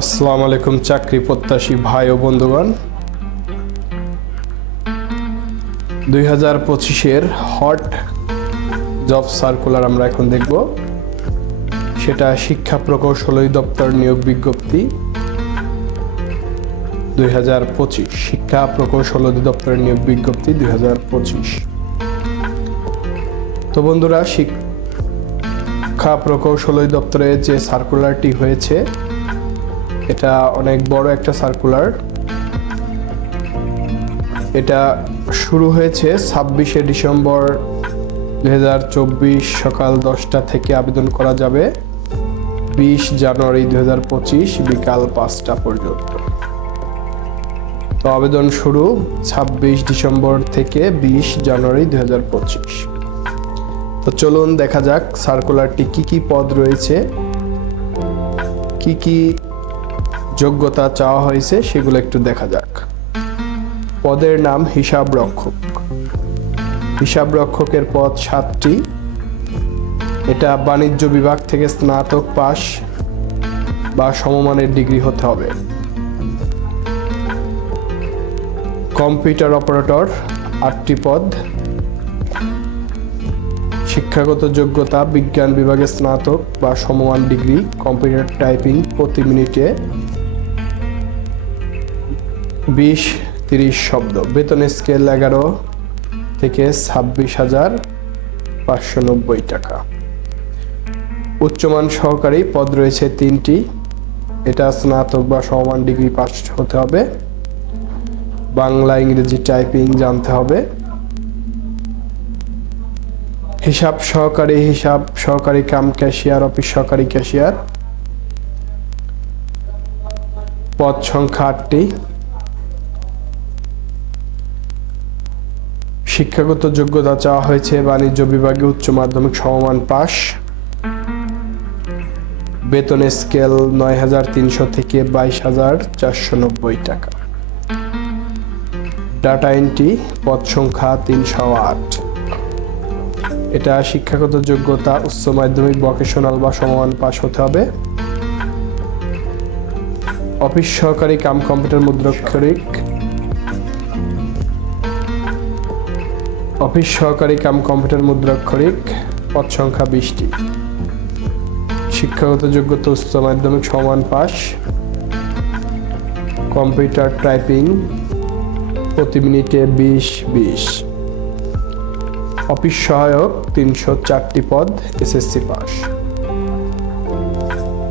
আসসালামু আলাইকুম, চাকরি প্রত্যাশী ভাই ও বন্ধুগণ। দুই হাজার পঁচিশের হট জব সার্কুলার আমরা এখন দেখব। সেটা শিক্ষা প্রকৌশল দপ্তর নিয়োগ বিজ্ঞপ্তি। দুই হাজার পঁচিশ শিক্ষা প্রকৌশল অধিদপ্তরের নিয়োগ বিজ্ঞপ্তি দুই হাজার পঁচিশ। তো বন্ধুরা, শিক্ষা প্রকৌশল দপ্তরে যে সার্কুলারটি হয়েছে, এটা অনেক বড় একটা সার্কুলার এটা শুরু হয়েছে ছাব্বিশে ডিসেম্বর দু হাজার চব্বিশ সকাল দশটা থেকে আবেদন করা যাবে, বিশ জানুয়ারি দুই হাজার পঁচিশ বিকাল পাঁচটা পর্যন্ত। তো আবেদন শুরু ছাব্বিশ ডিসেম্বর থেকে বিশ জানুয়ারি দুই হাজার পঁচিশ। তো চলুন দেখা যাক সার্কুলারটি কি কি পদ রয়েছে, কি কি যোগ্যতা চাওয়া হয়েছে সেগুলো একটু দেখা যাক। পদের নাম হিসাব রক্ষক। হিসাব রক্ষকের পদ সাতটি। এটা বাণিজ্য বিভাগ থেকে স্নাতক পাস বা সমমানের ডিগ্রি হতে হবে। কম্পিউটার অপারেটর, আটটি পদ। শিক্ষাগত যোগ্যতা, বিজ্ঞান বিভাগে স্নাতক বা সমমান ডিগ্রি, কম্পিউটার টাইপিং প্রতি মিনিটে বিশ তিরিশ শব্দ। বেতন স্কেল এগারো থেকে ছাব্বিশ হাজার পাঁচশো নব্বই টাকা। উচ্চমান সহকারী পদ রয়েছে তিনটি। এটা স্নাতক বা সমমান ডিগ্রি পাস হতে হবে। বাংলা, ইংরেজি টাইপিং জানতে হবে। হিসাব সহকারী হিসাব সহকারী কাম ক্যাশিয়ার, অফিস সহকারী ক্যাশিয়ার। পদ সংখ্যা আটটি। শিক্ষাগত যোগ্যতা চাওয়া হয়েছে বাণিজ্য বিভাগে উচ্চ মাধ্যমিক সমমান পাস। বেতন স্কেল নয় হাজার তিনশো থেকে বাইশ হাজার চারশো নব্বই টাকা। ডাটা এন্ট্রি, পদ সংখ্যা তিনশো আট। এটা শিক্ষাগত যোগ্যতা, উচ্চ মাধ্যমিক ভকেশনাল বা সমমান পাশ হতে হবে। অফিস সহকারী কাম কম্পিউটার মুদ্রাক্ষরিক অফিস সহকারী কাম কম্পিউটার মুদ্রাক্ষরিক পদ সংখ্যা বিশটি। শিক্ষাগত যোগ্যতা, উচ্চ মাধ্যমিক সমান পাস কম্পিউটার টাইপিং প্রতি মিনিটে বিশ বিশ। অফিস সহায়ক তিনশো চারটি পদ এসএসসি পাস।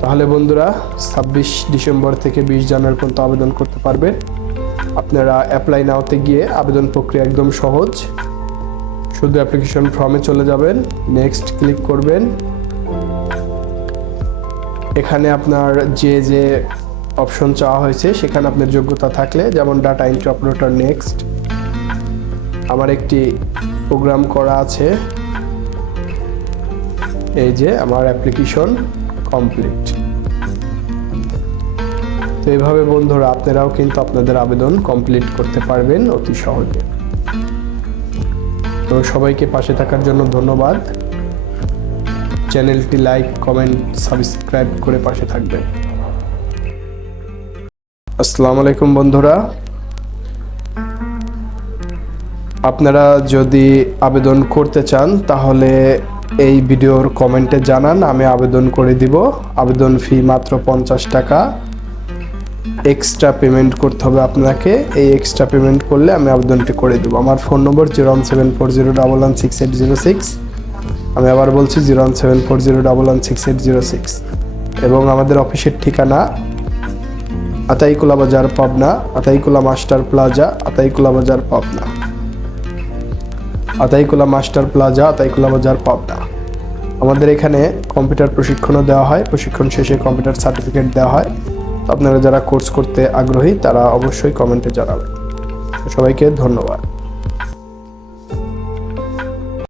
তাহলে বন্ধুরা, ছাব্বিশ ডিসেম্বর থেকে বিশ জানুয়ারি পর্যন্ত আবেদন করতে পারবেন। আপনারা অ্যাপ্লাই নাওতে গিয়ে আবেদন প্রক্রিয়া একদম সহজ। শুধু অ্যাপ্লিকেশন ফর্মে চলে যাবেন নেক্সট ক্লিক করবেন। এখানে আপনার যে যে অপশন চাওয়া হয়েছে, সেখানে আপনার যোগ্যতা থাকলে, যেমন ডাটা এন্ট্রি অপারেটর নেক্সট আমার একটি প্রোগ্রাম করা আছে। এই যে আমার অ্যাপ্লিকেশন কমপ্লিট তো এইভাবে বন্ধুরা, আপনারাও কিন্তু আপনাদের আবেদন কমপ্লিট করতে পারবেন অতি সহজে। তো সবাইকে পাশে থাকার জন্য ধন্যবাদ। চ্যানেলটি লাইক, কমেন্ট, সাবস্ক্রাইব করে পাশে থাকবেন। আসসালামু আলাইকুম বন্ধুরা। আপনারা যদি আবেদন করতে চান, তাহলে এই ভিডিওর কমেন্টে জানান, আমি আবেদন করে দিব। আবেদন ফি মাত্র পঞ্চাশ টাকা। এক্সট্রা পেমেন্ট করতে হবে আপনাকে। এই এক্সট্রা পেমেন্ট করলে আমি আবেদনটি করে দেবো। আমার phone number zero one seven four zero double one six eight zero six. আমি আবার বলছি zero one seven four zero double one six eight zero six. এবং আমাদের অফিসের ঠিকানা আতাইকুলা বাজার পাবনা, আতাইকুলা মাস্টার প্লাজা, আতাইকুলা বাজার পাবনা। আতাইকুলা মাস্টার প্লাজা আতাইকুলা বাজার পাবনা। আমাদের এখানে কম্পিউটার প্রশিক্ষণও দেওয়া হয়, প্রশিক্ষণ শেষে কম্পিউটার সার্টিফিকেট দেওয়া হয়। আপনারা যারা কোর্স করতে আগ্রহী, তারা অবশ্যই কমেন্টে জানাবেন। সবাইকে ধন্যবাদ।